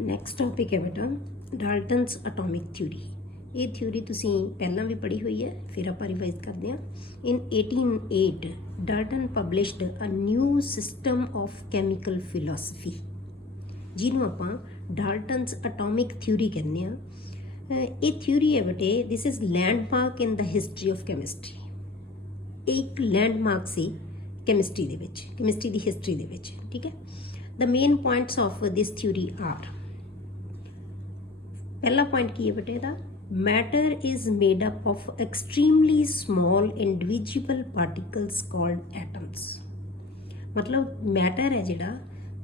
Next topic ਹੈ ਬੇਟਾ ਡਾਲਟਨਸ atomic theory. ਇਹ ਥਿਊਰੀ ਤੁਸੀਂ ਪਹਿਲਾਂ ਵੀ ਪੜ੍ਹੀ ਹੋਈ ਹੈ, ਫਿਰ ਆਪਾਂ ਰਿਵਾਈਜ਼ ਕਰਦੇ ਹਾਂ। In 1808 Dalton published a new system of chemical philosophy, ਜਿਹਨੂੰ ਆਪਾਂ ਡਾਲਟਨਸ ਐਟੋਮਿਕ ਥਿਊਰੀ ਕਹਿੰਦੇ ਹਾਂ। ਇਹ ਥਿਊਰੀ ਹੈ ਬੇਟੇ, this is landmark in the history of chemistry. ਇਹ ਇੱਕ ਲੈਂਡਮਾਰਕ ਸੀ ਕੈਮਿਸਟਰੀ ਦੇ ਵਿੱਚ, ਕੈਮਿਸਟਰੀ ਦੀ ਹਿਸਟਰੀ ਦੇ ਵਿੱਚ, ਠੀਕ ਹੈ। The main points of this theory are, पहला पॉइंट की है बेटे दा, matter is made up of extremely small individual particles called atoms. मतलब मैटर है जिहड़ा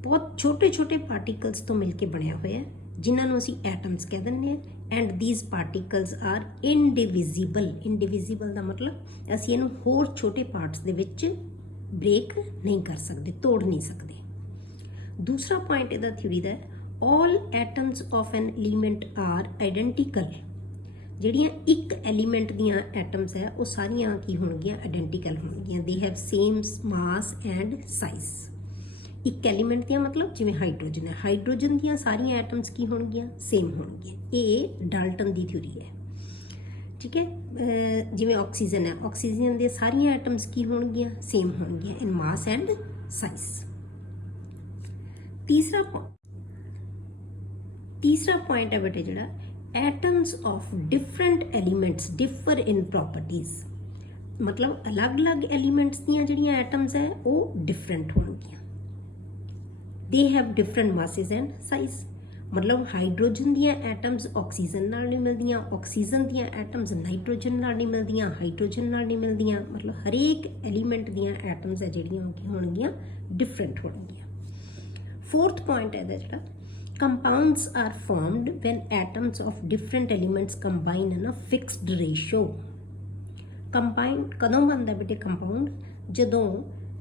बहुत छोटे छोटे पार्टिकल्स तो मिलके बनया होया है, जिन्होंने असी एटम्स कह दिंदे हैं। And these particles are indivisible. Indivisible का मतलब असी इहनूं होर छोटे पार्ट्स दे विच ब्रेक नहीं कर सकते, तोड़ नहीं सकते। दूसरा पॉइंट इहदा थ्योरी दा, all atoms of an element are identical। ਜਿਹੜੀਆਂ ਇੱਕ ਐਲੀਮੈਂਟ ਦੀਆਂ ਐਟਮਸ ਹੈ ਉਹ ਸਾਰੀਆਂ ਕੀ ਹੋਣਗੀਆਂ, ਆਇਡੈਂਟੀਕਲ ਹੋਣਗੀਆਂ। They have same mass and size. ਇੱਕ ਐਲੀਮੈਂਟ ਦੀਆਂ ਮਤਲਬ ਜਿਵੇਂ ਹਾਈਡਰੋਜਨ ਹੈ, ਹਾਈਡਰੋਜਨ ਦੀਆਂ ਸਾਰੀਆਂ ਐਟਮਸ ਕੀ ਹੋਣਗੀਆਂ, ਸੇਮ ਹੋਣਗੀਆਂ। ਇਹ ਡਾਲਟਨ ਦੀ ਥਿਊਰੀ ਹੈ, ਠੀਕ ਹੈ। ਜਿਵੇਂ ਆਕਸੀਜਨ ਹੈ, ਆਕਸੀਜਨ ਦੀਆਂ ਸਾਰੀਆਂ ਐਟਮਸ ਕੀ ਹੋਣਗੀਆਂ, ਸੇਮ ਹੋਣਗੀਆਂ ਇਨ ਮਾਸ ਐਂਡ ਸਾਈਜ਼। तीसरा पॉइंट है बेटे जिहड़ा, atoms of different elements differ in properties. मतलब अलग अलग एलीमेंट्स दियां जिहड़ियां एटम्स है वो डिफरेंट होणगियां। They have different masses and size. मतलब हाइड्रोजन दियां एटम्स ऑक्सीजन नाल नहीं मिलदियां, ऑक्सीजन दियां एटम्स नाइट्रोजन नाल नहीं मिलदियां, हाइड्रोजन नाल नहीं मिलदियां। मतलब हर एक एलीमेंट दियां एटम्स है जिहड़ियां होणगियां डिफरेंट होणगियां। फोर्थ पॉइंट है जिहड़ा, compounds are formed when atoms of different elements combine in a fixed ratio। combine कदों बनता बेटे कंपाउंड, जदों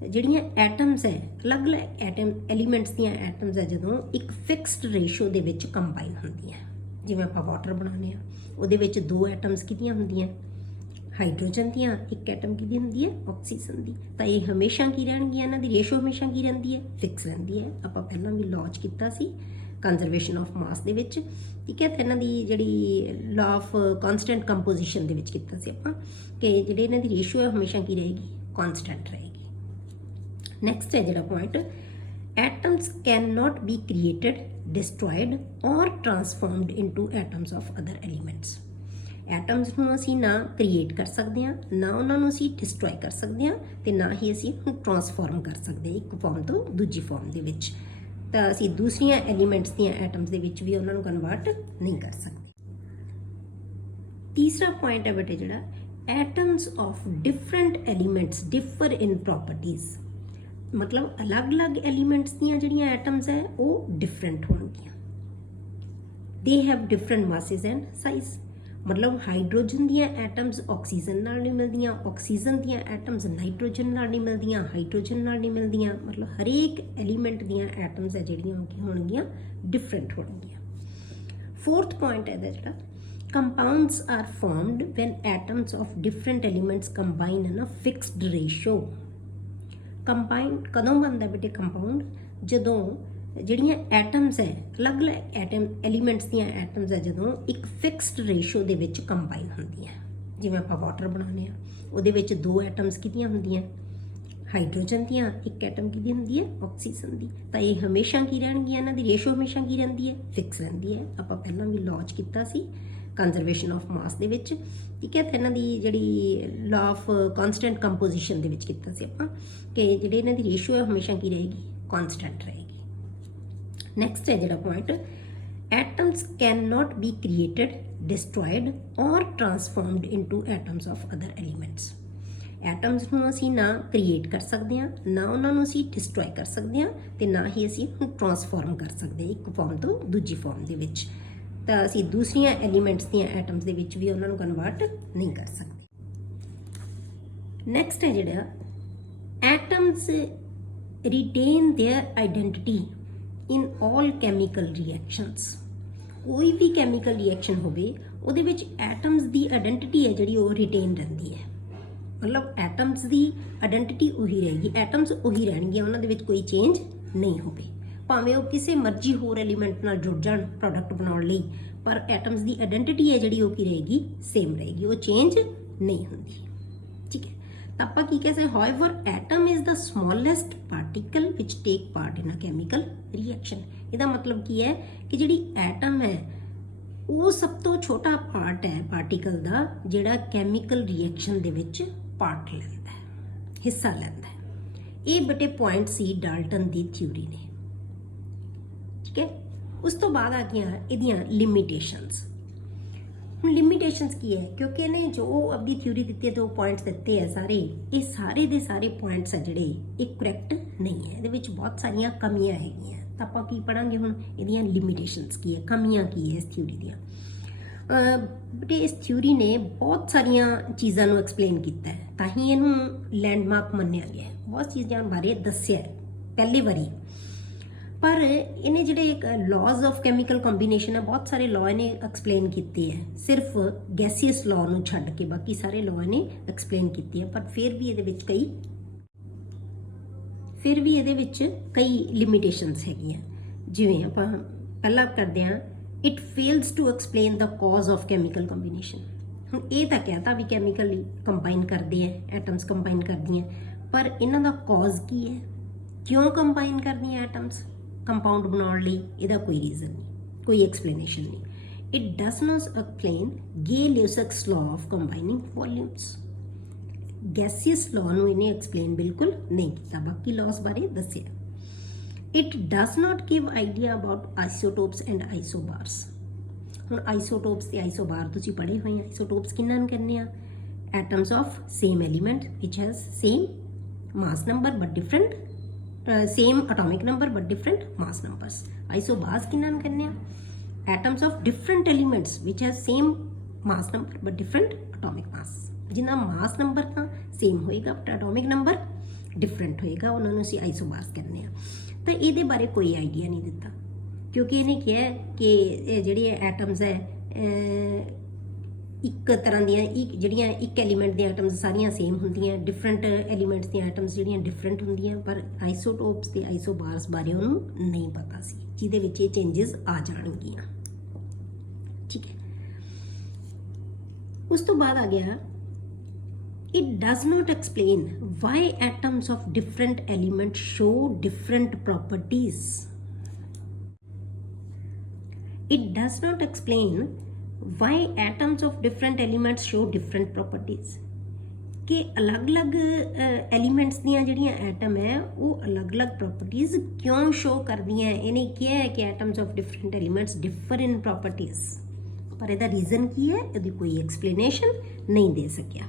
ਜਿਹੜੀਆਂ ਐਟਮਸ ਹੈ ਅਲੱਗ ਅਲੱਗ ਐਟਮ ਐਲੀਮੈਂਟਸ ਦੀਆਂ ਐਟਮਸ ਹੈ ਜਦੋਂ ਇੱਕ ਫਿਕਸਡ ਰੇਸ਼ੋ ਦੇ ਵਿੱਚ ਕੰਬਾਈਨ ਹੁੰਦੀਆਂ। ਜਿਵੇਂ ਆਪਾਂ ਵਾਟਰ ਬਣਾਉਂਦੇ ਹਾਂ, ਉਹਦੇ ਵਿੱਚ ਦੋ ਐਟਮਸ ਕਿਹਦੀਆਂ ਹੁੰਦੀਆਂ, ਹਾਈਡਰੋਜਨ ਦੀਆਂ, ਇੱਕ ਐਟਮ ਕਿਹਦੀ ਹੁੰਦੀ ਹੈ, ਆਕਸੀਜਨ ਦੀ। ਤਾਂ ਇਹ ਹਮੇਸ਼ਾ ਕੀ ਰਹਿਣਗੀਆਂ, ਇਹਨਾਂ ਦੀ ਰੇਸ਼ੋ ਹਮੇਸ਼ਾ ਕੀ ਰਹਿੰਦੀ ਹੈ, ਫਿਕਸ ਰਹਿੰਦੀ ਹੈ। ਆਪਾਂ ਪਹਿਲਾਂ ਵੀ ਲੌਂਚ ਕੀਤਾ ਸੀ ਕੰਜ਼ਰਵੇਸ਼ਨ ਆਫ ਮਾਸ ਦੇ ਵਿੱਚ, ਠੀਕ ਹੈ। ਤੇ ਇਹਨਾਂ ਦੀ ਜਿਹੜੀ ਲਾ ਆਫ ਕਾਂਸਟੈਂਟ ਕੰਪੋਜੀਸ਼ਨ ਦੇ ਵਿੱਚ ਕੀਤਾ ਸੀ ਆਪਾਂ ਕਿ ਜਿਹੜੇ ਇਹਨਾਂ ਦੀ ਰੇਸ਼ੋ ਹੈ ਹਮੇਸ਼ਾ ਕੀ ਰਹੇਗੀ, ਕਾਂਸਟੈਂਟ ਰਹੇਗੀ। ਨੈਕਸਟ ਹੈ ਜਿਹੜਾ point, atoms can not be created, destroyed ਔਰ transformed into atoms of other elements. Atoms ਨੂੰ ਅਸੀਂ ਨਾ ਕ੍ਰੀਏਟ ਕਰ ਸਕਦੇ ਹਾਂ, ਨਾ ਉਹਨਾਂ ਨੂੰ ਅਸੀਂ ਡਿਸਟਰੋਏ ਕਰ ਸਕਦੇ ਹਾਂ, ਤੇ ਨਾ ਹੀ ਅਸੀਂ ਟਰਾਂਸਫਾਰਮ ਕਰ ਸਕਦੇ ਹਾਂ ਇੱਕ ਫਾਰਮ ਤੋਂ ਦੂਜੀ ਫਾਰਮ ਦੇ ਵਿੱਚ। ਤਾਂ ਅਸੀਂ ਦੂਸਰੀਆਂ ਐਲੀਮੈਂਟਸ ਦੀਆਂ ਐਟਮਸ ਦੇ ਵਿੱਚ ਵੀ ਉਹਨਾਂ ਨੂੰ ਕਨਵਰਟ ਨਹੀਂ ਕਰ ਸਕਦੇ। ਤੀਸਰਾ ਪੁਆਇੰਟ ਹੈ ਬੇਟੇ ਜਿਹੜਾ, atoms of different elements differ in properties. ਮਤਲਬ ਅਲੱਗ ਅਲੱਗ ਐਲੀਮੈਂਟਸ ਦੀਆਂ ਜਿਹੜੀਆਂ ਐਟਮਸ ਹੈ ਉਹ ਡਿਫਰੈਂਟ ਹੋਣਗੀਆਂ। They have different masses and size. मतलब हाइड्रोजन दियां एटम्स ऑक्सीजन नाल नहीं मिलदियां, ऑक्सीजन दियां एटम्स नाइट्रोजन नाल नहीं मिलदियां, हाइड्रोजन नाल नहीं मिलदियां। मतलब हर एक एलीमेंट दियां एटम्स है जिहड़ियां होणगियां डिफरेंट होणगियां। फोर्थ पॉइंट है जिहड़ा, compounds are formed when atoms of different elements combine in a fixed ratio. Combine कदों बनता बेटे कंपाउंड, जदों ਜਿਹੜੀਆਂ ਐਟਮਸ ਹੈ ਅਲੱਗ ਅਲੱਗ ਐਟਮ ਐਲੀਮੈਂਟਸ ਦੀਆਂ ਐਟਮਸ ਹੈ ਜਦੋਂ ਇੱਕ ਫਿਕਸਡ ਰੇਸ਼ੋ ਦੇ ਵਿੱਚ ਕੰਬਾਈਨ ਹੁੰਦੀਆਂ। ਜਿਵੇਂ ਆਪਾਂ ਵਾਟਰ ਬਣਾਉਂਦੇ ਹਾਂ, ਉਹਦੇ ਵਿੱਚ ਦੋ ਐਟਮਸ ਕਿਹਦੀਆਂ ਹੁੰਦੀਆਂ, ਹਾਈਡਰੋਜਨ ਦੀਆਂ, ਇੱਕ ਐਟਮ ਕਿਹਦੀ ਹੁੰਦੀ ਹੈ, ਆਕਸੀਜਨ ਦੀ। ਤਾਂ ਇਹ ਹਮੇਸ਼ਾ ਕੀ ਰਹਿਣਗੀਆਂ, ਇਹਨਾਂ ਦੀ ਰੇਸ਼ੋ ਹਮੇਸ਼ਾ ਕੀ ਰਹਿੰਦੀ ਹੈ, ਫਿਕਸ ਰਹਿੰਦੀ ਹੈ। ਆਪਾਂ ਪਹਿਲਾਂ ਵੀ ਲੌਂਚ ਕੀਤਾ ਸੀ ਕੰਜ਼ਰਵੇਸ਼ਨ ਆਫ ਮਾਸ ਦੇ ਵਿੱਚ, ਠੀਕ ਹੈ। ਤੇ ਇਹਨਾਂ ਦੀ ਜਿਹੜੀ ਲਾ ਆਫ ਕਾਂਸਟੈਂਟ ਕੰਪੋਜੀਸ਼ਨ ਦੇ ਵਿੱਚ ਕੀਤਾ ਸੀ ਆਪਾਂ ਕਿ ਜਿਹੜੇ ਇਹਨਾਂ ਦੀ ਰੇਸ਼ੋ ਹੈ ਹਮੇਸ਼ਾ ਕੀ ਰਹੇਗੀ, ਕਾਂਸਟੈਂਟ ਰਹੇਗੀ। ਨੈਕਸਟ ਹੈ ਜਿਹੜਾ point, atoms can not be created, destroyed ਔਰ transformed into atoms of other elements. Atoms ਨੂੰ ਅਸੀਂ ਨਾ ਕ੍ਰੀਏਟ ਕਰ ਸਕਦੇ ਹਾਂ, ਨਾ ਉਹਨਾਂ ਨੂੰ ਅਸੀਂ ਡਿਸਟਰੋਏ ਕਰ ਸਕਦੇ ਹਾਂ, ਤੇ ਨਾ ਹੀ ਅਸੀਂ ਟਰਾਂਸਫਾਰਮ ਕਰ ਸਕਦੇ ਹਾਂ ਇੱਕ ਫਾਰਮ ਤੋਂ ਦੂਜੀ ਫਾਰਮ ਦੇ ਵਿੱਚ। ਤਾਂ ਅਸੀਂ ਦੂਸਰੀਆਂ ਐਲੀਮੈਂਟਸ ਦੀਆਂ ਐਟਮਸ ਦੇ ਵਿੱਚ ਵੀ ਉਹਨਾਂ ਨੂੰ ਕਨਵਰਟ ਨਹੀਂ ਕਰ ਸਕਦੇ। ਨੈਕਸਟ ਹੈ ਜਿਹੜਾ, atoms retain their identity in all chemical reactions. कोई भी कैमिकल रिएक्शन होवे ਉਹਦੇ ਵਿੱਚ ਐਟਮਸ ਦੀ ਆਇਡੈਂਟੀਟੀ ਹੈ ਜਿਹੜੀ ਉਹ ਰਿਟੇਨ ਰਹਿੰਦੀ ਹੈ। ਮਤਲਬ ਐਟਮਸ ਦੀ ਆਇਡੈਂਟੀਟੀ ਉਹੀ ਰਹੇਗੀ, ਐਟਮਸ ਉਹੀ ਰਹਿਣਗੀਆਂ, ਉਹਨਾਂ ਦੇ ਵਿੱਚ ਕੋਈ ਚੇਂਜ ਨਹੀਂ ਹੋਵੇ। ਭਾਵੇਂ ਉਹ ਕਿਸੇ ਮਰਜ਼ੀ ਹੋਰ ਐਲੀਮੈਂਟ ਨਾਲ ਜੁੜ ਜਾਣ ਪ੍ਰੋਡਕਟ ਬਣਾਉਣ ਲਈ, ਪਰ ਐਟਮਸ ਦੀ ਆਇਡੈਂਟੀਟੀ ਹੈ ਜਿਹੜੀ ਉਹ ਕੀ ਰਹੇਗੀ, ਸੇਮ ਰਹੇਗੀ, ਉਹ ਚੇਂਜ ਨਹੀਂ ਹੁੰਦੀ। ਠੀਕ ਹੈ, ਤਾਂ ਆਪਾਂ ਕੀ ਕਹਿ ਸਕਦੇ, however atom is the smallest particle which take part in a chemical reaction. ਇਹਦਾ ਮਤਲਬ ਕੀ ਹੈ ਕਿ ਜਿਹੜੀ ਐਟਮ ਹੈ ਉਹ ਸਭ ਤੋਂ ਛੋਟਾ ਪਾਰਟ ਹੈ ਪਾਰਟੀਕਲ ਦਾ ਜਿਹੜਾ ਕੈਮੀਕਲ ਰਿਐਕਸ਼ਨ ਦੇ ਵਿੱਚ ਪਾਰਟ ਲੈਂਦਾ ਹੈ, ਹਿੱਸਾ ਲੈਂਦਾ ਹੈ। ਇਹ ਬੇਟੇ ਪੁਆਇੰਟ ਸੀ ਡਾਲਟਨ ਦੀ ਥਿਊਰੀ ਨੇ। ਠੀਕ ਹੈ, ਉਸ ਤੋਂ ਬਾਅਦ ਆ ਗਈਆਂ ਇਹਦੀਆਂ ਲਿਮਿਟੇਸ਼ਨਸ। ਹੁਣ ਲਿਮਿਟੇਸ਼ਨਸ ਕੀ ਹੈ, ਕਿਉਂਕਿ ਇਹਨੇ ਜੋ ਆਪਣੀ ਥਿਊਰੀ ਦਿੱਤੀ ਹੈ ਤੇ ਉਹ ਪੁਆਇੰਟਸ ਦਿੱਤੇ ਹੈ ਸਾਰੇ, ਇਹ ਸਾਰੇ ਦੇ ਸਾਰੇ ਪੁਆਇੰਟਸ ਆ ਜਿਹੜੇ ਇਹ ਕਰੈਕਟ ਨਹੀਂ ਹੈ, ਇਹਦੇ ਵਿੱਚ ਬਹੁਤ ਸਾਰੀਆਂ ਕਮੀਆਂ ਹੈਗੀਆਂ। ਤਾਂ ਆਪਾਂ ਕੀ ਪੜਾਂਗੇ ਹੁਣ, ਇਹਦੀਆਂ ਲਿਮਿਟੇਸ਼ਨਸ ਕੀ ਹੈ, ਕਮੀਆਂ ਕੀ ਹੈ ਇਸ ਥਿਊਰੀ ਦੀਆਂ। ਬੇਟੇ ਇਸ ਥਿਊਰੀ ਨੇ ਬਹੁਤ ਸਾਰੀਆਂ ਚੀਜ਼ਾਂ ਨੂੰ ਐਕਸਪਲੇਨ ਕੀਤਾ ਹੈ, ਤਾਂ ਹੀ ਇਹਨੂੰ ਲੈਂਡਮਾਰਕ ਮੰਨਿਆ ਗਿਆ ਹੈ, ਬਹੁਤ ਚੀਜ਼ਾਂ ਬਾਰੇ ਦੱਸਿਆ ਹੈ ਪਹਿਲੀ ਵਾਰੀ। ਪਰ ਇਹਨੇ ਜਿਹੜੇ ਲਾਜ਼ ਆਫ ਕੈਮੀਕਲ ਕੰਬੀਨੇਸ਼ਨ ਹੈ, ਬਹੁਤ ਸਾਰੇ ਲਾਅ ਇਹਨੇ ਐਕਸਪਲੇਨ ਕੀਤੇ ਹੈ, ਸਿਰਫ ਗੈਸੀਅਸ ਲਾਅ ਨੂੰ ਛੱਡ ਕੇ ਬਾਕੀ ਸਾਰੇ ਲਾਅ ਇਹਨੇ ਐਕਸਪਲੇਨ ਕੀਤੇ ਹੈ। ਪਰ ਫਿਰ ਵੀ ਇਹਦੇ ਵਿੱਚ ਕਈ ਲਿਮਿਟੇਸ਼ਨਸ ਹੈਗੀਆਂ। ਜਿਵੇਂ ਆਪਾਂ ਪਹਿਲਾਂ ਕਰਦੇ ਹਾਂ, it fails to explain the cause of chemical combination. ਹੁਣ ਇਹ ਤਾਂ ਕਹਿਤਾ ਵੀ ਕੈਮੀਕਲੀ ਕੰਬਾਈਨ ਕਰਦੇ ਹੈ, ਐਟਮਸ ਕੰਬਾਈਨ ਕਰਦੀਆਂ, ਪਰ ਇਹਨਾਂ ਦਾ ਕਾਜ਼ ਕੀ ਹੈ, ਕਿਉਂ ਕੰਬਾਈਨ ਕਰਦੀਆਂ ਐਟਮਸ ਕੰਪਾਊਂਡ ਬਣਾਉਣ ਲਈ, ਇਹਦਾ ਕੋਈ ਰੀਜ਼ਨ ਨਹੀਂ, ਕੋਈ ਐਕਸਪਲੇਨੇਸ਼ਨ ਨਹੀਂ। It does not explain Gay Lussac's law of combining volumes. Gaseous law ਨੂੰ ਇਹਨੇ ਐਕਸਪਲੇਨ ਬਿਲਕੁਲ ਨਹੀਂ ਕੀਤਾ, ਬਾਕੀ ਲਾਅਸ ਬਾਰੇ ਦੱਸਿਆ। It does not give idea about isotopes and isobars. ਹੁਣ ਆਈਸੋਟੋਪਸ ਤੇ ਆਈਸੋਬਾਰ ਤੁਸੀਂ ਪੜ੍ਹੇ ਹੋਏ ਆ। ਆਈਸੋਟੋਪਸ ਕਿਹਨਾਂ ਨੂੰ ਕਹਿੰਦੇ ਆ, atoms of same element which has same mass number but different, same atomic number but different mass numbers. Isobars ਕਿਹਨਾਂ ਨੂੰ ਕਹਿੰਦੇ ਆ, atoms of different elements which has same mass number but different atomic mass. ਜਿਨ੍ਹਾਂ mass number ਤਾਂ ਸੇਮ ਹੋਏਗਾ but atomic number different ਹੋਏਗਾ, ਉਹਨਾਂ ਨੂੰ ਅਸੀਂ ਆਈਸੋਬਾਰਸ ਕਹਿੰਦੇ ਆ। ਤਾਂ ਇਹਦੇ ਬਾਰੇ ਕੋਈ ਆਈਡੀਆ ਨਹੀਂ ਦਿੱਤਾ, ਕਿਉਂਕਿ ਇਹਨੇ ਕਿਹਾ ਕਿ ਇਹ ਜਿਹੜੇ ਐਟਮਸ ਹੈ ਇੱਕ ਤਰ੍ਹਾਂ ਦੀਆਂ, ਜਿਹੜੀਆਂ ਇੱਕ ਐਲੀਮੈਂਟ ਦੀਆਂ ਐਟਮਸ ਸਾਰੀਆਂ ਸੇਮ ਹੁੰਦੀਆਂ, ਡਿਫਰੈਂਟ ਐਲੀਮੈਂਟਸ ਦੀਆਂ ਐਟਮਸ ਜਿਹੜੀਆਂ ਡਿਫਰੈਂਟ ਹੁੰਦੀਆਂ। ਪਰ ਆਈਸੋਟੋਪਸ ਤੇ ਆਈਸੋਬਾਰਸ ਬਾਰੇ ਉਹਨੂੰ ਨਹੀਂ ਪਤਾ ਸੀ, ਜਿਹਦੇ ਵਿੱਚ ਇਹ ਚੇਂਜਸ ਆ ਜਾਣਗੀਆਂ। ਠੀਕ ਹੈ, ਉਸ ਤੋਂ ਬਾਅਦ ਆ ਗਿਆ, it does not explain why atoms of different elements show different properties. It does not explain why atoms of different elements show different properties. कि अलग-अलग एलिमेंट्स ਦੀਆਂ ਜਿਹੜੀਆਂ ਐਟਮ ਹੈ ਉਹ ਅਲੱਗ-ਅਲੱਗ ਪ੍ਰੋਪਰਟੀਜ਼ ਕਿਉਂ ਸ਼ੋ ਕਰਦੀਆਂ। ਇਹਨੇ ਕਿਹਾ ਹੈ ਕਿ atoms of different elements differ in properties, ਪਰ ਇਹਦਾ ਰੀਜ਼ਨ ਕੀ ਹੈ, ਇਹਦੀ ਕੋਈ ਐਕਸਪਲੇਨੇਸ਼ਨ ਨਹੀਂ ਦੇ ਸਕਿਆ।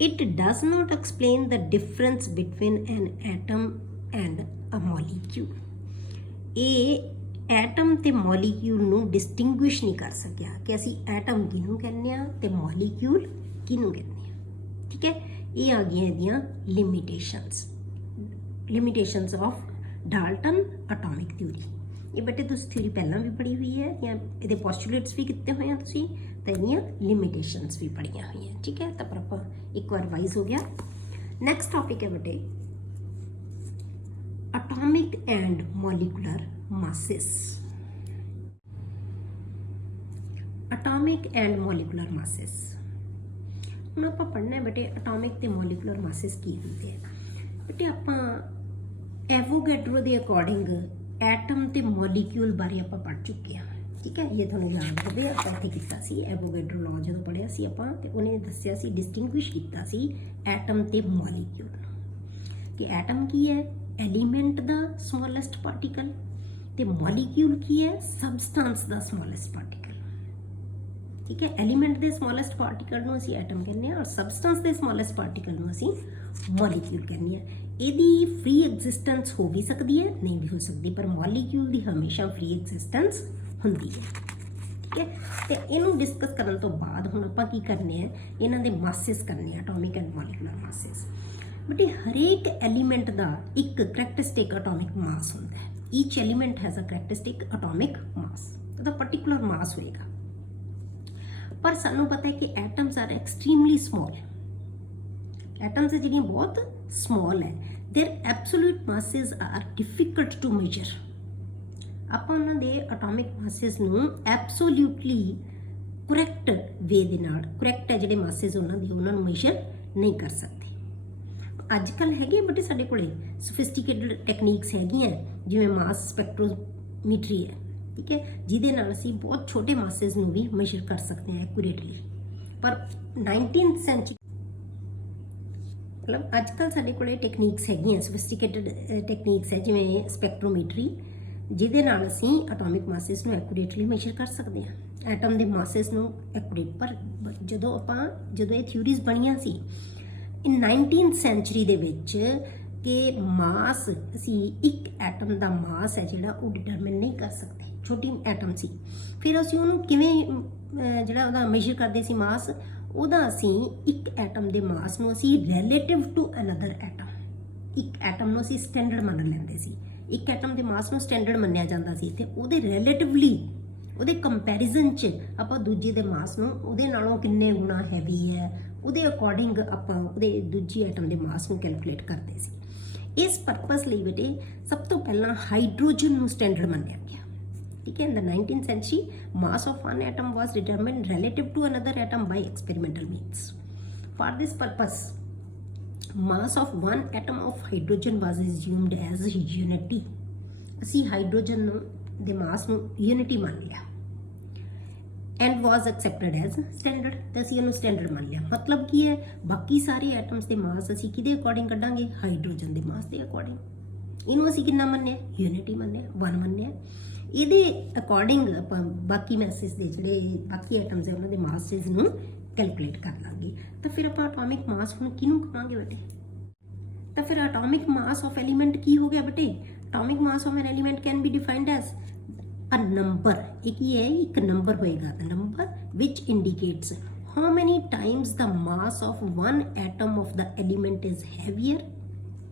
It does not explain the difference between an atom and a molecule. ਇਹ ਐਟਮ ਤੇ ਮੋਲੀਕਿਊਲ ਨੂੰ ਡਿਸਟਿੰਗੁਇਸ਼ ਨਹੀਂ ਕਰ ਸਕਿਆ ਕਿ ਅਸੀਂ ਐਟਮ ਕਿਹਨੂੰ ਕਹਿੰਦੇ ਆ ਤੇ ਮੋਲੀਕਿਊਲ ਕਿਹਨੂੰ ਕਹਿੰਦੇ ਆ। ਠੀਕ ਹੈ, ਇਹ ਆ ਗਈਆਂ ਇਹਦੀਆਂ limitations of Dalton atomic theory. ਇਹ ਬੇਟੇ ਤੁਸੀਂ ਥਿਊਰੀ ਪਹਿਲਾਂ ਵੀ ਪੜ੍ਹੀ ਹੋਈ ਹੈ ਜਾਂ ਇਹਦੇ ਪੋਸਟੂਲੇਟਸ ਵੀ ਕੀਤੇ ਹੋਏ ਆ ਤੁਸੀਂ, ਤਾਂ ਇਹਦੀਆਂ ਲਿਮਿਟੇਸ਼ਨਸ ਵੀ ਪੜ੍ਹੀਆਂ ਹੋਈਆਂ। ਠੀਕ ਹੈ, ਤਾਂ ਪਰ ਆਪਾਂ ਇੱਕ ਵਾਰ ਵਾਈਜ਼ ਹੋ ਗਿਆ। ਨੈਕਸਟ ਟੌਪਿਕ ਹੈ ਬੇਟੇ atomic and molecular masses. Atomic and molecular masses. ਹੁਣ ਆਪਾਂ ਪੜ੍ਹਨਾ ਹੈ ਬੇਟੇ ਅਟੋਮਿਕ ਤੇ ਮੋਲੀਕੂਲਰ ਮਾਸਿਸ ਕੀ ਹੁੰਦੇ ਆ। ਬੇਟੇ ਆਪਾਂ ਐਵੋਗੈਡਰੋ ਦੇ ਅਕੋਰਡਿੰਗ ਐਟਮ ਤੇ ਮੋਲੀਕਿਊਲ ਬਾਰੇ ਆਪਾਂ ਪੜ੍ਹ ਚੁੱਕੇ ਹਾਂ। ਠੀਕ ਹੈ, ਇਹ ਤੁਹਾਨੂੰ ਯਾਦ ਹੋਵੇ ਆਪਾਂ ਇੱਥੇ ਕੀਤਾ ਸੀ ਐਵੋਗੈਡਰੋ ਲਾਅ ਜਦੋਂ ਪੜ੍ਹਿਆ ਸੀ ਆਪਾਂ, ਤੇ ਉਹਨੇ ਦੱਸਿਆ ਸੀ, ਡਿਸਟਿੰਗੁਇਸ਼ ਕੀਤਾ ਸੀ ਐਟਮ ਤੇ ਮੋਲੀਕਿਊਲ ਕਿ ਐਟਮ ਕੀ ਹੈ, ਐਲੀਮੈਂਟ ਦਾ ਸਮੋਲੈਸਟ ਪਾਰਟੀਕਲ, ਤੇ ਮੋਲੀਕਿਊਲ ਕੀ ਹੈ, ਸਬਸਟੈਂਸ ਦਾ ਸਮੋਲੈਸਟ ਪਾਰਟੀਕਲ। ਠੀਕ ਹੈ, ਐਲੀਮੈਂਟ ਦੇ ਸਮੋਲੈਸਟ ਪਾਰਟੀਕਲ ਨੂੰ ਅਸੀਂ ਐਟਮ ਕਹਿੰਦੇ ਹਾਂ ਔਰ ਸਬਸਟੈਂਸ ਦੇ ਸਮੋਲੈਸਟ ਪਾਰਟੀਕਲ ਨੂੰ ਅਸੀਂ ਮੋਲੀਕਿਊਲ ਕਹਿੰਦੇ ਹਾਂ। ਇਹਦੀ ਫ੍ਰੀ ਐਗਜ਼ਿਸਟੈਂਸ ਹੋ ਵੀ ਸਕਦੀ ਹੈ, ਨਹੀਂ ਵੀ ਹੋ ਸਕਦੀ, ਪਰ ਮੋਲੀਕਿਊਲ ਦੀ ਹਮੇਸ਼ਾ ਫ੍ਰੀ ਐਗਜ਼ਿਸਟੈਂਸ ਹੁੰਦੀ ਹੈ। ਠੀਕ ਹੈ, ਤੇ ਇਹਨੂੰ ਡਿਸਕਸ ਕਰਨ ਤੋਂ ਬਾਅਦ ਹੁਣ ਆਪਾਂ ਕੀ ਕਰਨੇ ਆ, ਇਹਨਾਂ ਦੇ ਮਾਸਿਸ ਕਰਨੇ ਆ, atomic and molecular masses. But ਹਰੇਕ ਐਲੀਮੈਂਟ ਦਾ ਇੱਕ ਕਰੈਕਟਰਿਸਟਿਕ ਅਟੋਮਿਕ ਮਾਸ ਹੁੰਦਾ ਹੈ। Each element has a characteristic atomic mass, ਉਹਦਾ ਪਰਟੀਕੂਲਰ ਮਾਸ ਹੋਏਗਾ। ਪਰ ਸਾਨੂੰ ਪਤਾ ਹੈ ਕਿ atoms are extremely small. Atoms ਜਿਹੜੀਆਂ ਬਹੁਤ ਸਮੌਲ ਹੈ, their absolute masses are difficult to measure। ਆਪਾਂ ਉਹਨਾਂ ਦੇ ਐਟੋਮਿਕ ਮਾਸਿਸ ਨੂੰ ਐਬਸੋਲਿਊਟਲੀ ਕਰੈਕਟ ਵੇ ਦੇ ਨਾਲ, ਕਰੈਕਟ ਹੈ ਜਿਹੜੇ ਮਾਸਿਸ ਉਹਨਾਂ ਦੀ, ਉਹਨਾਂ ਨੂੰ ਮੈਜ਼ਰ ਨਹੀਂ ਕਰ ਸਕਦੇ। ਅੱਜ ਕੱਲ੍ਹ ਹੈਗੇ ਬਟ ਸਾਡੇ ਕੋਲੇ ਸੋਫਿਸਟੀਕੇਟਡ ਟੈਕਨੀਕਸ ਹੈਗੀਆਂ, ਜਿਵੇਂ ਮਾਸ ਸਪੈਕਟ੍ਰੋਮੀਟਰੀ ਹੈ, ਠੀਕ ਹੈ, ਜਿਹਦੇ ਨਾਲ ਅਸੀਂ ਬਹੁਤ ਛੋਟੇ ਮਾਸਿਸ ਨੂੰ ਵੀ ਮੈਜ਼ਰ ਕਰ ਸਕਦੇ ਹਾਂ ਐਕੂਰੇਟਲੀ। ਪਰ 19th ਸੈਂਚਰੀ ਮਤਲਬ ਅੱਜ ਕੱਲ੍ਹ ਸਾਡੇ ਕੋਲੇ ਟੈਕਨੀਕਸ ਹੈਗੀਆਂ, ਸੋਫਿਸਟੀਕੇਟਡ ਟੈਕਨੀਕਸ ਹੈ ਜਿਵੇਂ ਸਪੈਕਟ੍ਰੋਮੀਟਰੀ, ਜਿਹਦੇ ਨਾਲ ਅਸੀਂ ਐਟੋਮਿਕ ਮਾਸਿਸ ਨੂੰ ਐਕੂਰੇਟਲੀ ਮੈਜ਼ਰ ਕਰ ਸਕਦੇ ਹਾਂ, ਐਟਮ ਦੇ ਮਾਸਿਸ ਨੂੰ ਐਕੂਰੇਟ। ਪਰ ਜਦੋਂ ਇਹ ਥਿਊਰੀਜ਼ ਬਣੀਆਂ ਸੀ ਇਨ 19th ਸੈਂਚਰੀ ਦੇ ਵਿੱਚ, ਕਿ ਮਾਸ ਅਸੀਂ ਇੱਕ ਐਟਮ ਦਾ ਮਾਸ ਹੈ ਜਿਹੜਾ ਉਹ ਡਿਟਰਮਿਨ ਨਹੀਂ ਕਰ ਸਕਦੇ, ਛੋਟੀ ਐਟਮ ਸੀ, ਫਿਰ ਅਸੀਂ ਉਹਨੂੰ ਕਿਵੇਂ ਜਿਹੜਾ ਉਹਦਾ ਮੈਜ਼ਰ ਕਰਦੇ ਸੀ ਮਾਸ, ਉਹਦਾ ਅਸੀਂ ਇੱਕ ਐਟਮ ਦੇ ਮਾਸ ਨੂੰ ਅਸੀਂ ਰਿਲੇਟਿਵ ਟੂ ਅਨਦਰ ਐਟਮ, ਇੱਕ ਐਟਮ ਨੂੰ ਅਸੀਂ ਸਟੈਂਡਰਡ ਮੰਨ ਲੈਂਦੇ ਸੀ, ਇੱਕ ਐਟਮ ਦੇ ਮਾਸ ਨੂੰ ਸਟੈਂਡਰਡ ਮੰਨਿਆ ਜਾਂਦਾ ਸੀ, ਤੇ ਉਹਦੇ ਰਿਲੇਟਿਵਲੀ, ਉਹਦੇ ਕੰਪੈਰੀਜ਼ਨ 'ਚ ਆਪਾਂ ਦੂਜੇ ਦੇ ਮਾਸ ਨੂੰ ਉਹਦੇ ਨਾਲੋਂ ਕਿੰਨੇ ਗੁਣਾ ਹੈਵੀ ਹੈ, ਉਹਦੇ ਅਕੋਰਡਿੰਗ ਆਪਾਂ ਉਹਦੇ ਦੂਜੀ ਐਟਮ ਦੇ ਮਾਸ ਨੂੰ ਕੈਲਕੂਲੇਟ ਕਰਦੇ ਸੀ। ਇਸ ਪਰਪਸ ਲਈ ਬੇਟੇ ਸਭ ਤੋਂ ਪਹਿਲਾਂ ਹਾਈਡਰੋਜਨ ਨੂੰ ਸਟੈਂਡਰਡ ਮੰਨਿਆ ਗਿਆ, ਠੀਕ ਹੈ। ਇਨ ਦ 19th century mass of one atom was determined relative to another atom by experimental means. For this purpose mass of one atom of hydrogen was assumed as unity. ਅਸੀਂ ਹਾਈਡਰੋਜਨ ਨੂੰ ਦੇ ਮਾਸ ਨੂੰ unity ਮੰਨ ਲਿਆ, and was accepted as standard, ਤੇ ਅਸੀਂ ਇਹਨੂੰ standard ਮੰਨ ਲਿਆ। ਮਤਲਬ ਕੀ ਹੈ, ਬਾਕੀ ਸਾਰੇ ਐਟਮਸ ਦੇ ਮਾਸ ਅਸੀਂ ਕਿਹਦੇ ਅਕੋਰਡਿੰਗ ਕੱਢਾਂਗੇ, ਹਾਈਡਰੋਜਨ ਦੇ ਮਾਸ ਦੇ ਅਕੋਰਡਿੰਗ। ਇਹਨੂੰ ਅਸੀਂ ਕਿੰਨਾ ਮੰਨਿਆ, ਯੂਨਿਟੀ ਮੰਨਿਆ, 1 ਮੰਨਿਆ। ਇਹਦੇ ਅਕੋਰਡਿੰਗ ਆਪਾਂ ਬਾਕੀ ਮਾਸਿਸ ਦੇ ਜਿਹੜੇ ਬਾਕੀ ਐਟਮਸ ਹੈ ਉਹਨਾਂ ਦੇ ਮਾਸਿਸ ਨੂੰ ਕੈਲਕੂਲੇਟ ਕਰ ਲਾਂਗੇ। ਤਾਂ ਫਿਰ ਆਪਾਂ ਐਟੋਮਿਕ ਮਾਸ ਨੂੰ ਕਿਹਨੂੰ ਕਹਾਂਗੇ ਬੇਟੇ, ਤਾਂ ਫਿਰ ਐਟੋਮਿਕ ਮਾਸ ਆਫ ਐਲੀਮੈਂਟ ਕੀ ਹੋ ਗਿਆ ਬੇਟੇ, atomic mass of an element can be defined as a number, एक ही है, एक number होएगा, the number which indicates how many times the mass of one atom of the element is heavier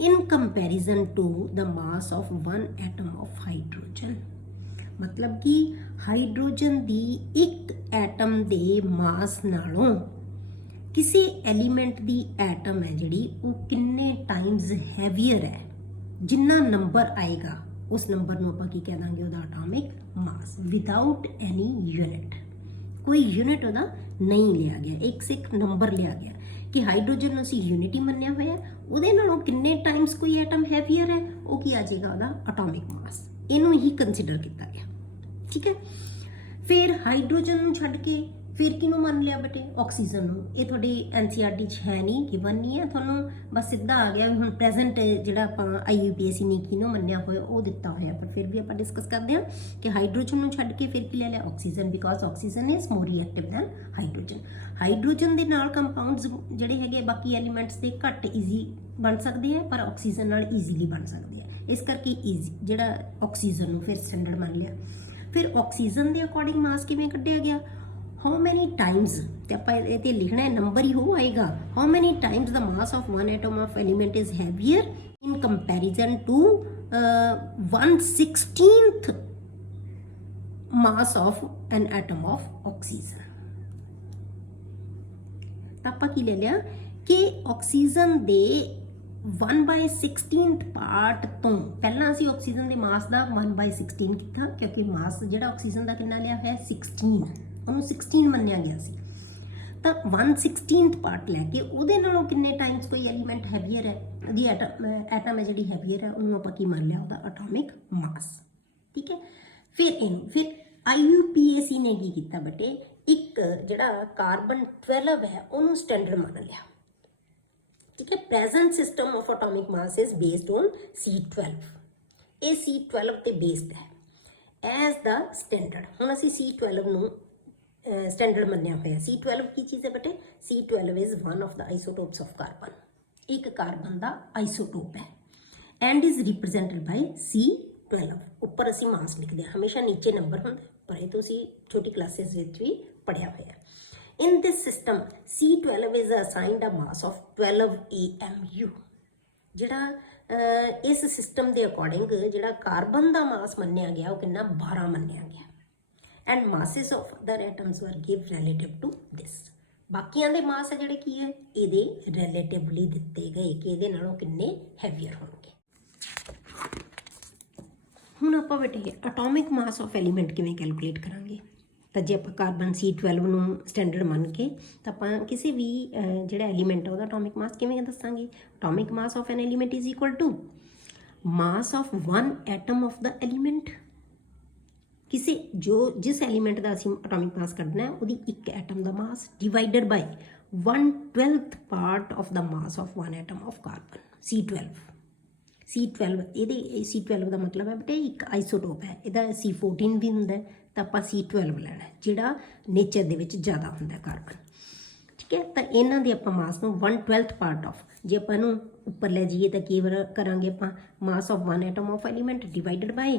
in comparison to the mass of one atom of hydrogen। मतलब कि hydrogen दी एक atom दे मास नालों किसी element the atom है जिहड़ी वो किन्ने times हैवीयर है, जिन्ना नंबर आएगा उस नंबर ਨੂੰ ਆਪਾਂ ਕੀ ਕਹਿ ਦਾਂਗੇ, ਉਹਦਾ ਐਟੋਮਿਕ ਮਾਸ, ਵਿਦਆਊਟ ਐਨੀ ਯੂਨਿਟ, ਕੋਈ ਯੂਨਿਟ ਉਹਦਾ ਨਹੀਂ ਲਿਆ ਗਿਆ, ਇੱਕ ਨੰਬਰ ਲਿਆ ਗਿਆ ਕਿ ਹਾਈਡਰੋਜਨ ਨੂੰ ਅਸੀਂ ਯੂਨਿਟੀ ਮੰਨਿਆ ਹੋਇਆ, ਉਹਦੇ ਨਾਲੋਂ ਕਿੰਨੇ ਟਾਈਮਸ ਕੋਈ ਐਟਮ ਹੈਵੀਅਰ ਹੈ, ਉਹ ਕੀ ਆ ਜਾਏਗਾ, ਉਹਦਾ ਐਟੋਮਿਕ ਮਾਸ। ਇਹਨੂੰ ਹੀ ਕੰਸੀਡਰ ਕੀਤਾ ਗਿਆ, ਠੀਕ ਹੈ। ਫਿਰ ਹਾਈਡਰੋਜਨ ਨੂੰ ਛੱਡ ਕੇ ਫਿਰ ਕਿਹਨੂੰ ਮੰਨ ਲਿਆ ਬੇਟੇ, ਆਕਸੀਜਨ ਨੂੰ। ਇਹ ਤੁਹਾਡੀ NCERT 'ਚ ਹੈ ਨਹੀਂ, ਗਿਵਨ ਨਹੀਂ ਹੈ ਤੁਹਾਨੂੰ, ਬਸ ਸਿੱਧਾ ਆ ਗਿਆ ਵੀ ਹੁਣ ਪ੍ਰੈਜ਼ੈਂਟ ਜਿਹੜਾ ਆਪਾਂ IUPAC ਨੇ ਕਿਹਨੂੰ ਮੰਨਿਆ ਹੋਇਆ ਉਹ ਦਿੱਤਾ ਹੋਇਆ, ਪਰ ਫਿਰ ਵੀ ਆਪਾਂ ਡਿਸਕਸ ਕਰਦੇ ਹਾਂ ਕਿ ਹਾਈਡਰੋਜਨ ਨੂੰ ਛੱਡ ਕੇ ਫਿਰ ਕੀ ਲੈ ਲਿਆ, oxygen, because oxygen is more reactive than hydrogen. Hydrogen ਦੇ ਨਾਲ ਕੰਪਾਊਂਡਸ ਜਿਹੜੇ ਹੈਗੇ ਬਾਕੀ ਐਲੀਮੈਂਟਸ ਦੇ ਘੱਟ ਈਜ਼ੀ ਬਣ ਸਕਦੇ ਆ, ਪਰ ਆਕਸੀਜਨ ਨਾਲ ਈਜ਼ੀਲੀ ਬਣ ਸਕਦੇ ਆ, ਇਸ ਕਰਕੇ ਈਜ਼ੀ ਜਿਹੜਾ ਆਕਸੀਜਨ ਨੂੰ ਫਿਰ ਸਟੈਂਡਰਡ ਮੰਨ ਲਿਆ। ਫਿਰ ਆਕਸੀਜਨ ਦੇ ਅਕੋਰਡਿੰਗ ਮਾਸ ਕਿਵੇਂ ਕੱਢਿਆ ਗਿਆ, how many times, ਤੇ ਆਪਾਂ ਇਹ ਤੇ ਲਿਖਣਾ ਹੈ, ਨੰਬਰ ਹੀ ਹੋ ਆਏਗਾ, how many times the mass of one atom of element is heavier in comparison to 1/16th mass of an atom of oxygen। ਤਾਂ ਆਪਾਂ ਕੀ ਲੈ ਲਿਆ ਕਿ ਆਕਸੀਜਨ ਦੇ 1/16th ਪਾਰਟ ਤੋਂ ਪਹਿਲਾਂ ਅਸੀਂ ਆਕਸੀਜਨ ਦੇ ਮਾਸ ਦਾ 1/16 ਕੀਤਾ, ਕਿਉਂਕਿ ਮਾਸ ਜਿਹੜਾ ਆਕਸੀਜਨ ਦਾ ਕਿੰਨਾ ਲਿਆ ਹੈ, 16, ਉਹਨੂੰ 16 ਮੰਨਿਆ ਗਿਆ ਸੀ। ਤਾਂ 1/16th ਪਾਰਟ ਲੈ ਕੇ ਉਹਦੇ ਨਾਲੋਂ ਕਿੰਨੇ ਟਾਈਮਸ ਕੋਈ ਐਲੀਮੈਂਟ ਹੈਵੀਅਰ ਹੈ, ਉਹਦੀ ਐਟਮ ਹੈ ਜਿਹੜੀ ਹੈਵੀਅਰ ਹੈ, ਉਹਨੂੰ ਆਪਾਂ ਕੀ ਮੰਨ ਲਿਆ, ਉਹਦਾ ਐਟੋਮਿਕ ਮਾਸ, ਠੀਕ ਹੈ। ਫਿਰ IUPAC ਨੇ ਕੀ ਕੀਤਾ ਬੇਟੇ, ਇੱਕ ਜਿਹੜਾ ਕਾਰਬਨ 12 ਹੈ ਉਹਨੂੰ ਸਟੈਂਡਰਡ ਮੰਨ ਲਿਆ, ਠੀਕ ਹੈ। Present system of atomic mass is based on C12, ਇਹ C12 ਤੇ ਬੇਸਡ ਹੈ ਐਜ਼ ਦਾ ਸਟੈਂਡਰਡ। ਹੁਣ ਅਸੀਂ C12 ਨੂੰ ਸਟੈਂਡਰਡ ਮੰਨਿਆ ਹੋਇਆ। C12 ਕੀ ਚੀਜ਼ ਹੈ ਬੇਟੇ, C12 is one of the isotopes of carbon, ਇੱਕ ਕਾਰਬਨ ਦਾ ਆਈਸੋਟੋਪ ਹੈ, and is represented by C12। ਉੱਪਰ ਅਸੀਂ ਮਾਸ ਲਿਖਦੇ ਹਾਂ, ਹਮੇਸ਼ਾ ਨੀਚੇ ਨੰਬਰ ਹੁੰਦਾ, ਪਰ ਇਹ ਤੁਸੀਂ ਛੋਟੀ ਕਲਾਸਿਸ ਵਿੱਚ ਵੀ ਪੜ੍ਹਿਆ ਹੋਇਆ। In this system, C12 is assigned a mass of 12 AMU। ਜਿਹੜਾ ਇਸ ਸਿਸਟਮ ਦੇ ਅਕੋਰਡਿੰਗ ਜਿਹੜਾ ਕਾਰਬਨ ਦਾ ਮਾਸ ਮੰਨਿਆ ਗਿਆ ਉਹ ਕਿੰਨਾ, 12 ਮੰਨਿਆ ਗਿਆ, ਐਂਡ ਮਾਸਿਸ ਆਫ ਅਦਰ ਐਟਮਸ ਵਰ ਗਿਵ ਰਿਲੇਟਿਵ ਟੂ ਦਿਸ। ਬਾਕੀਆਂ ਦੇ ਮਾਸ ਹੈ ਜਿਹੜੇ ਕੀ ਹੈ, ਇਹਦੇ ਰਿਲੇਟਿਵਲੀ ਦਿੱਤੇ ਗਏ ਕਿ ਇਹਦੇ ਨਾਲੋਂ ਕਿੰਨੇ ਹੈਵੀਅਰ ਹੋਣਗੇ। ਹੁਣ ਆਪਾਂ ਬੇਟੇ ਅਟੋਮਿਕ ਮਾਸ ਆਫ ਐਲੀਮੈਂਟ ਕਿਵੇਂ ਕੈਲਕੂਲੇਟ ਕਰਾਂਗੇ। ਤਾਂ ਜੇ ਆਪਾਂ ਕਾਰਬਨ C12 ਨੂੰ ਸਟੈਂਡਰਡ ਮੰਨ ਕੇ ਤਾਂ ਆਪਾਂ ਕਿਸੇ ਵੀ ਜਿਹੜਾ ਐਲੀਮੈਂਟ ਆ ਉਹਦਾ ਅਟੋਮਿਕ ਮਾਸ ਕਿਵੇਂ ਦੱਸਾਂਗੇ। Atomic mass of an element is equal to mass of one atom of the element. ਕਿਸੇ ਜਿਸ ਐਲੀਮੈਂਟ ਦਾ ਅਸੀਂ ਅਟੋਮਿਕ ਮਾਸ ਕੱਢਣਾ ਹੈ ਉਹਦੀ ਇੱਕ ਐਟਮ ਦਾ mass divided by 1/12 part of the mass of one atom of carbon C12 ਇਹਦੇ C12 ਦਾ ਮਤਲਬ ਹੈ ਬੇਟੇ ਇੱਕ ਆਈਸੋਟੋਪ ਹੈ, ਇਹਦਾ C14 ਵੀ ਹੁੰਦਾ ਤਾਂ ਆਪਾਂ C12 ਲੈਣਾ ਜਿਹੜਾ ਨੇਚਰ ਦੇ ਵਿੱਚ ਜ਼ਿਆਦਾ ਹੁੰਦਾ ਕਾਰਬਨ। ਠੀਕ ਹੈ, ਤਾਂ ਇਹਨਾਂ ਦੇ ਆਪਾਂ ਮਾਸ ਨੂੰ 1/12 ਪਾਰਟ ਆਫ, ਜੇ ਆਪਾਂ ਇਹਨੂੰ ਉੱਪਰ ਲੈ ਜਾਈਏ ਤਾਂ ਕੀ ਕਰਾਂਗੇ ਆਪਾਂ mass of one atom of element divided by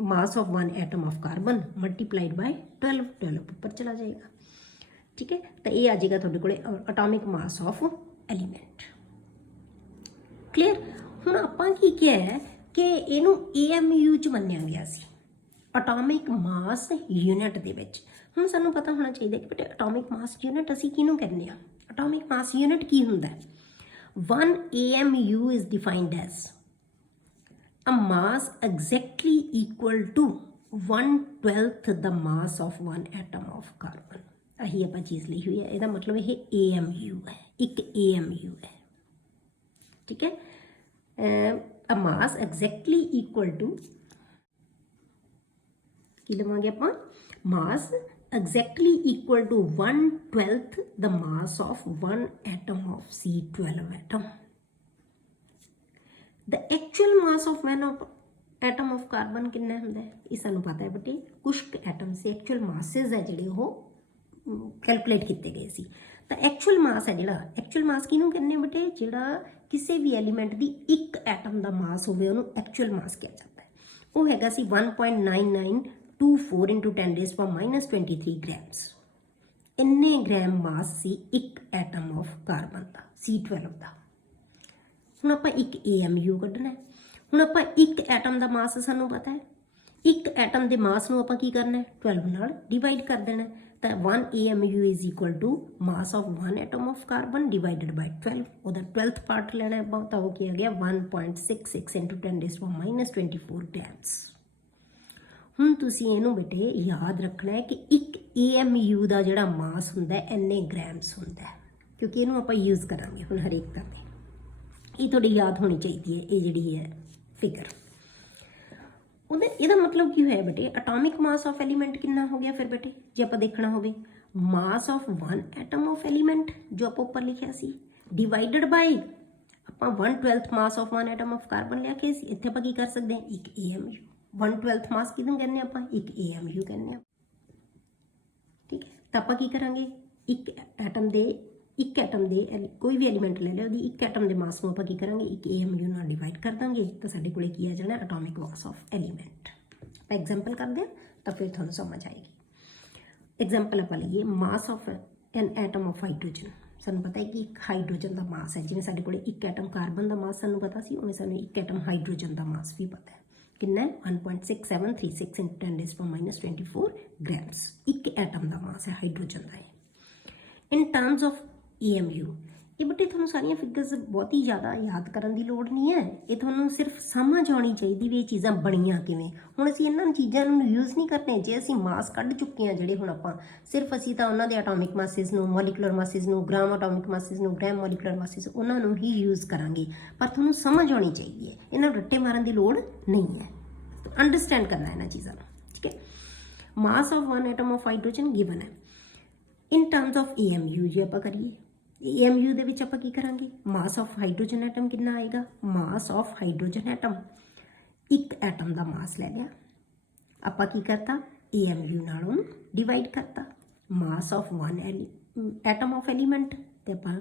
mass of one atom of carbon multiplied by 12 ਉੱਪਰ ਚਲਾ ਜਾਏਗਾ। ਠੀਕ ਹੈ, ਤਾਂ ਇਹ ਆ ਜਾਏਗਾ ਤੁਹਾਡੇ ਕੋਲੇ atomic mass of element. Clear. ਹੁਣ ਆਪਾਂ ਕੀ ਕਿਹਾ ਹੈ ਕਿ ਇਹਨੂੰ AMU 'ਚ ਮੰਨਿਆ ਗਿਆ ਸੀ, ਅਟੋਮਿਕ ਮਾਸ ਯੂਨਿਟ ਦੇ ਵਿੱਚ। ਹੁਣ ਸਾਨੂੰ ਪਤਾ ਹੋਣਾ ਚਾਹੀਦਾ ਕਿ ਬੇਟੇ ਅਟੋਮਿਕ ਮਾਸ ਯੂਨਿਟ ਅਸੀਂ ਕਿਹਨੂੰ ਕਹਿੰਦੇ ਆ। ਅਟੋਮਿਕ ਮਾਸ ਯੂਨਿਟ ਕੀ ਹੁੰਦਾ ਹੈ। 1 AMU is defined as a mass exactly equal to 1/12 the mass of one atom of carbon। ਆਹੀ ਆਪਾਂ ਚੀਜ਼ ਲਈ ਹੋਈ ਹੈ, ਇਹਦਾ ਮਤਲਬ ਇਹ AMU ਹੈ, ਇੱਕ AMU ਹੈ। ਠੀਕ ਹੈ, a mass exactly equal to ਕੀ ਲਵਾਂਗੇ ਆਪਾਂ mass exactly equal to 1/12 the mass of one atom of C12 atom। the actual mass of one atom of carbon ਕਿੰਨਾ ਹੁੰਦਾ ਹੈ ਇਹ ਸਾਨੂੰ ਪਤਾ ਹੈ ਬੇਟੇ। ਕੁਛ ਐਟਮਸ ਐਕਚੁਅਲ ਮਾਸਿਸ ਹੈ ਜਿਹੜੇ ਉਹ ਕੈਲਕੂਲੇਟ ਕੀਤੇ ਗਏ ਸੀ। ਤਾਂ ਐਕਚੁਅਲ ਮਾਸ ਹੈ ਜਿਹੜਾ, ਐਕਚੁਅਲ ਮਾਸ ਕਿਹਨੂੰ ਕਹਿੰਦੇ ਬੇਟੇ, ਜਿਹੜਾ ਕਿਸੇ ਵੀ ਐਲੀਮੈਂਟ ਦੀ ਇੱਕ ਐਟਮ ਦਾ ਮਾਸ ਹੋਵੇ ਉਹਨੂੰ ਐਕਚੁਅਲ ਮਾਸ ਕਿਹਾ ਜਾਂਦਾ ਹੈ। ਉਹ ਹੈਗਾ ਸੀ 1.9924 × 10⁻23 ਗ੍ਰਾਮਸ। ਇੰਨੇ ਗ੍ਰਾਮ ਮਾਸ ਸੀ ਇੱਕ ਐਟਮ ਆਫ ਕਾਰਬਨ ਦਾ C12 ਦਾ। ਹੁਣ ਆਪਾਂ ਇੱਕ AMU ਕੱਢਣਾ ਹੈ। ਹੁਣ ਆਪਾਂ ਇੱਕ ਐਟਮ ਦਾ ਮਾਸ ਸਾਨੂੰ ਪਤਾ ਹੈ, ਇੱਕ ਐਟਮ ਦੇ ਮਾਸ ਨੂੰ ਆਪਾਂ ਕੀ ਕਰਨਾ ਹੈ 12 ਨਾਲ ਡਿਵਾਈਡ ਕਰ ਦੇਣਾ। ਤਾਂ 1 AMU is equal to mass of one atom of carbon divided by 12। ਉਹਦਾ 12th ਪਾਰਟ ਲੈਣਾ ਆਪਾਂ, ਤਾਂ ਉਹ ਕੀ ਆ ਗਿਆ 1.66 × 10⁻24 ਗ੍ਰਾਮਸ। ਹੁਣ ਤੁਸੀਂ ਇਹਨੂੰ ਬੇਟੇ ਯਾਦ ਰੱਖਣਾ ਹੈ ਕਿ ਇੱਕ AMU ਦਾ ਜਿਹੜਾ ਮਾਸ ਹੁੰਦਾ ਇੰਨੇ ਗ੍ਰਾਮਸ ਹੁੰਦਾ ਹੈ, ਕਿਉਂਕਿ ਇਹਨੂੰ ਆਪਾਂ ਯੂਜ਼ ਕਰਾਂਗੇ ਹੁਣ ਹਰੇਕ ਤਰ੍ਹਾਂ ਦੇ। ਇਹ ਤੁਹਾਡੀ ਯਾਦ ਹੋਣੀ ਚਾਹੀਦੀ ਹੈ ਇਹ ਜਿਹੜੀ ਹੈ ਫਿਗਰ। ਉਹਦੇ ਇਹਦਾ ਮਤਲਬ ਕੀ ਹੋਇਆ ਬੇਟੇ, ਅਟੋਮਿਕ ਮਾਸ ਆਫ ਐਲੀਮੈਂਟ ਕਿੰਨਾ ਹੋ ਗਿਆ ਫਿਰ ਬੇਟੇ। ਜੇ ਆਪਾਂ ਦੇਖਣਾ ਹੋਵੇ mass of one atom of element ਜੋ ਆਪਾਂ ਉੱਪਰ ਲਿਖਿਆ ਸੀ ਡਿਵਾਈਡਡ ਬਾਈ ਆਪਾਂ 1/12 mass of one atom of carbon ਲਿਆ ਕੇ ਸੀ। ਇੱਥੇ ਆਪਾਂ ਕੀ ਕਰ ਸਕਦੇ ਹਾਂ ਇੱਕ AMU। 1/12 ਮਾਸ ਕਿਹਨੂੰ ਕਹਿੰਦੇ ਆਪਾਂ, ਇੱਕ AMU ਕਹਿੰਦੇ ਆ। ਠੀਕ ਹੈ, ਤਾਂ ਆਪਾਂ ਕੀ ਕਰਾਂਗੇ ਇੱਕ ਐਟਮ ਦੇ ਕੋਈ ਵੀ ਐਲੀਮੈਂਟ ਲੈ ਲਿਆ ਉਹਦੀ ਇੱਕ ਐਟਮ ਦੇ ਮਾਸ ਨੂੰ ਆਪਾਂ ਕੀ ਕਰਾਂਗੇ ਇੱਕ AMU ਨਾਲ ਡਿਵਾਈਡ ਕਰ ਦਾਂਗੇ। ਤਾਂ ਸਾਡੇ ਕੋਲੇ ਕੀ ਆ ਜਾਣਾ ਅਟੋਮਿਕ ਮਾਸ ਆਫ ਐਲੀਮੈਂਟ। ਆਪਾਂ ਐਗਜ਼ਾਮਪਲ ਕਰਦੇ ਹਾਂ ਤਾਂ ਫਿਰ ਤੁਹਾਨੂੰ ਸਮਝ ਆਏਗੀ। ਐਗਜ਼ਾਮਪਲ ਆਪਾਂ ਲਈਏ mass of an atom of hydrogen. ਸਾਨੂੰ ਪਤਾ ਹੈ ਕਿ ਇੱਕ ਹਾਈਡਰੋਜਨ ਦਾ ਮਾਸ ਹੈ, ਜਿਵੇਂ ਸਾਡੇ ਕੋਲੇ ਇੱਕ ਐਟਮ ਕਾਰਬਨ ਦਾ ਮਾਸ ਸਾਨੂੰ ਪਤਾ ਸੀ, ਉਵੇਂ ਸਾਨੂੰ ਇੱਕ ਐਟਮ ਹਾਈਡਰੋਜਨ ਦਾ ਮਾਸ ਵੀ ਪਤਾ ਹੈ। ਕਿੰਨਾ ਹੈ 1.6736 × 10⁻24 ਗ੍ਰਾਮਸ। ਇੱਕ ਐਟਮ ਦਾ ਮਾਸ ਹੈ ਹਾਈਡਰੋਜਨ ਦਾ ਹੈ। ਇਨ ਟਰਮਸ ਆਫ AMU ਇਹ ਬੇਟੇ ਤੁਹਾਨੂੰ ਸਾਰੀਆਂ ਫਿਗਰਸ ਬਹੁਤ ਹੀ ਜ਼ਿਆਦਾ ਯਾਦ ਕਰਨ ਦੀ ਲੋੜ ਨਹੀਂ ਹੈ, ਇਹ ਤੁਹਾਨੂੰ ਸਿਰਫ ਸਮਝ ਆਉਣੀ ਚਾਹੀਦੀ ਵੀ ਇਹ ਚੀਜ਼ਾਂ ਬਣੀਆਂ ਕਿਵੇਂ। ਹੁਣ ਅਸੀਂ ਇਹਨਾਂ ਚੀਜ਼ਾਂ ਨੂੰ ਯੂਜ਼ ਨਹੀਂ ਕਰਨੇ। ਜੇ ਅਸੀਂ ਮਾਸ ਕੱਢ ਚੁੱਕੇ ਹਾਂ ਜਿਹੜੇ ਹੁਣ ਆਪਾਂ ਸਿਰਫ ਅਸੀਂ ਤਾਂ ਉਹਨਾਂ ਦੇ ਐਟੋਮਿਕ ਮਾਸਿਸ ਨੂੰ, ਮੋਲੀਕੂਲਰ ਮਾਸਿਸ ਨੂੰ, ਗ੍ਰਾਮ ਐਟੋਮਿਕ ਮਾਸਿਸ ਨੂੰ, ਗ੍ਰਾਮ ਮੋਲੀਕੂਲਰ ਮਾਸਿਸ ਉਹਨਾਂ ਨੂੰ ਹੀ ਯੂਜ਼ ਕਰਾਂਗੇ। ਪਰ ਤੁਹਾਨੂੰ ਸਮਝ ਆਉਣੀ ਚਾਹੀਦੀ ਹੈ, ਇਹਨਾਂ ਨੂੰ ਰੱਟੇ ਮਾਰਨ ਦੀ ਲੋੜ ਨਹੀਂ ਹੈ। ਅੰਡਰਸਟੈਂਡ ਕਰਨਾ ਇਹਨਾਂ ਚੀਜ਼ਾਂ ਨੂੰ। ਠੀਕ ਹੈ, mass of one atom of hydrogen given ਹੈ। ਇਨ ਟਰਮਸ ਆਫ AMU ਜੇ ਆਪਾਂ ਕਰੀਏ AMU ਦੇ ਵਿੱਚ ਆਪਾਂ ਕੀ ਕਰਾਂਗੇ ਮਾਸ ਆਫ ਹਾਈਡਰੋਜਨ ਐਟਮ ਕਿੰਨਾ ਆਏਗਾ। ਮਾਸ ਆਫ ਹਾਈਡਰੋਜਨ ਐਟਮ ਇੱਕ ਐਟਮ ਦਾ ਮਾਸ ਲੈ ਲਿਆ, ਆਪਾਂ ਕੀ ਕਰਤਾ AMU ਨਾਲ ਉਹਨੂੰ ਡਿਵਾਈਡ ਕਰਤਾ। Mass of one atom of element ਤੇ ਆਪਾਂ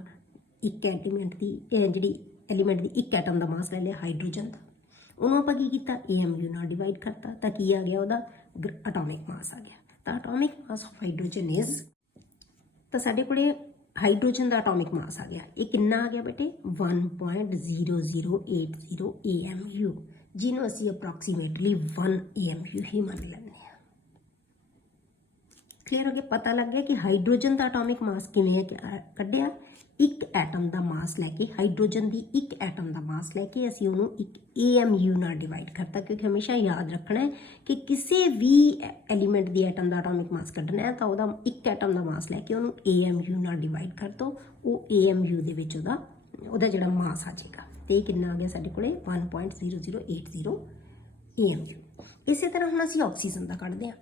ਇੱਕ ਐਲੀਮੈਂਟ ਦੀ ਜਿਹੜੀ ਐਲੀਮੈਂਟ ਦੀ ਇੱਕ ਐਟਮ ਦਾ ਮਾਸ ਲੈ ਲਿਆ ਹਾਈਡਰੋਜਨ ਦਾ, ਉਹਨੂੰ ਆਪਾਂ ਕੀ ਕੀਤਾ AMU ਨਾਲ ਡਿਵਾਈਡ ਕਰਤਾ। ਤਾਂ ਕੀ ਆ ਗਿਆ ਉਹਦਾ ਅਟੋਮਿਕ ਮਾਸ ਆ ਗਿਆ। ਤਾਂ atomic mass of hydrogen is, ਤਾਂ ਸਾਡੇ ਕੋਲੇ ਹਾਈਡਰੋਜਨ ਦਾ ਅਟੋਮਿਕ ਮਾਸ ਆ ਗਿਆ। ਇਹ ਕਿੰਨਾ ਆ ਗਿਆ ਬੇਟੇ 1.0080 AMU, ਜਿਹਨੂੰ ਅਸੀਂ ਅਪਰੋਕਸੀਮੇਟਲੀ 1 AMU ਹੀ ਮੰਨ ਲੈਂਦੇ ਹਾਂ। ਕਲੀਅਰ ਹੋ ਗਿਆ। ਪਤਾ ਲੱਗ ਗਿਆ ਕਿ ਹਾਈਡਰੋਜਨ ਦਾ ਐਟੋਮਿਕ ਮਾਸ ਕਿਵੇਂ ਕੱਢਿਆ, ਇੱਕ ਐਟਮ ਦਾ ਮਾਸ ਲੈ ਕੇ, ਹਾਈਡਰੋਜਨ ਦੀ ਇੱਕ ਐਟਮ ਦਾ ਮਾਸ ਲੈ ਕੇ ਅਸੀਂ ਉਹਨੂੰ ਇੱਕ AMU ਨਾਲ ਡਿਵਾਈਡ ਕਰਤਾ, ਕਿਉਂਕਿ ਹਮੇਸ਼ਾ ਯਾਦ ਰੱਖਣਾ ਹੈ ਕਿ ਕਿਸੇ ਵੀ ਐਲੀਮੈਂਟ ਦੀ ਐਟਮ ਦਾ ਐਟੋਮਿਕ ਮਾਸ ਕੱਢਣਾ ਹੈ ਤਾਂ ਉਹਦਾ ਇੱਕ ਐਟਮ ਦਾ ਮਾਸ ਲੈ ਕੇ ਉਹਨੂੰ AMU ਨਾਲ ਡਿਵਾਈਡ ਕਰ ਦਿਓ, ਉਹ AMU ਦੇ ਵਿੱਚ ਉਹਦਾ ਜਿਹੜਾ ਮਾਸ ਆ ਜਾਏਗਾ। ਤੇ ਇਹ ਕਿੰਨਾ ਆ ਗਿਆ ਸਾਡੇ ਕੋਲੇ 1.0080 AMU। ਇਸੇ ਤਰ੍ਹਾਂ ਹੁਣ ਅਸੀਂ ਆਕਸੀਜਨ ਦਾ ਕੱਢਦੇ ਹਾਂ।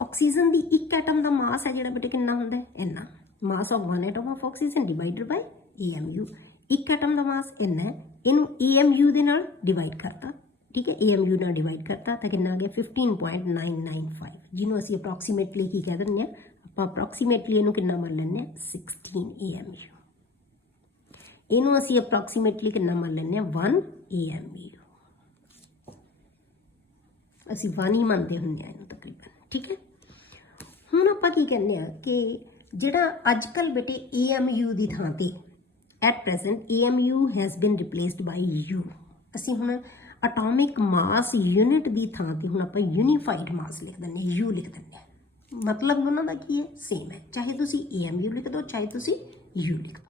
ਆਕਸੀਜਨ ਦੀ ਇੱਕ ਐਟਮ ਦਾ ਮਾਸ ਹੈ ਜਿਹੜਾ ਬੇਟੇ ਕਿੰਨਾ ਹੁੰਦਾ ਹੈ, ਇੰਨਾ। Mass of 1 atom of oxygen divided by AMU। ਇੱਕ ਐਟਮ ਦਾ ਮਾਸ ਇੰਨਾ ਹੈ, ਇਹਨੂੰ AMU ਦੇ ਨਾਲ ਡਿਵਾਈਡ ਕਰਤਾ, ਠੀਕ ਹੈ, AMU ਨਾਲ ਡਿਵਾਈਡ ਕਰਤਾ ਤਾਂ ਕਿੰਨਾ ਆ ਗਿਆ 15.995, ਜਿਹਨੂੰ ਅਸੀਂ ਅਪਰੋਕਸੀਮੇਟਲੀ ਕੀ ਕਹਿ ਦਿੰਦੇ ਹਾਂ, ਆਪਾਂ ਅਪਰੋਕਸੀਮੇਟਲੀ ਇਹਨੂੰ ਕਿੰਨਾ ਮੰਨ ਲੈਂਦੇ ਹਾਂ 16 AMU। ਇਹਨੂੰ ਅਸੀਂ ਅਪਰੋਕਸੀਮੇਟਲੀ ਕਿੰਨਾ ਮੰਨ ਲੈਂਦੇ ਹਾਂ 1 AMU। ਅਸੀਂ 1 ਹੀ ਮੰਨਦੇ ਹੁੰਦੇ ਹਾਂ ਇਹਨੂੰ ਤਕਰੀਬਨ, ਠੀਕ ਹੈ। ਹੁਣ ਆਪਾਂ ਕੀ ਕਹਿੰਦੇ ਆ ਕਿ ਜਿਹੜਾ ਅੱਜ ਕੱਲ੍ਹ ਬੇਟੇ AMU ਦੀ ਥਾਂ ਤੇ at present AMU has been replaced by U। ਅਸੀਂ ਹੁਣ ਅਟੋਮਿਕ ਮਾਸ ਯੂਨਿਟ ਦੀ ਥਾਂ ਤੇ ਹੁਣ ਆਪਾਂ ਯੂਨੀਫਾਈਡ ਮਾਸ ਲਿਖ ਦਿੰਦੇ ਹਾਂ, U ਲਿਖ ਦਿੰਦੇ ਹਾਂ। ਮਤਲਬ ਉਹਨਾਂ ਦਾ ਕੀ ਹੈ, ਸੇਮ ਹੈ, ਚਾਹੇ ਤੁਸੀਂ AMU ਲਿਖ ਦਿਓ ਚਾਹੇ ਤੁਸੀਂ U ਲਿਖ ਦਿਓ।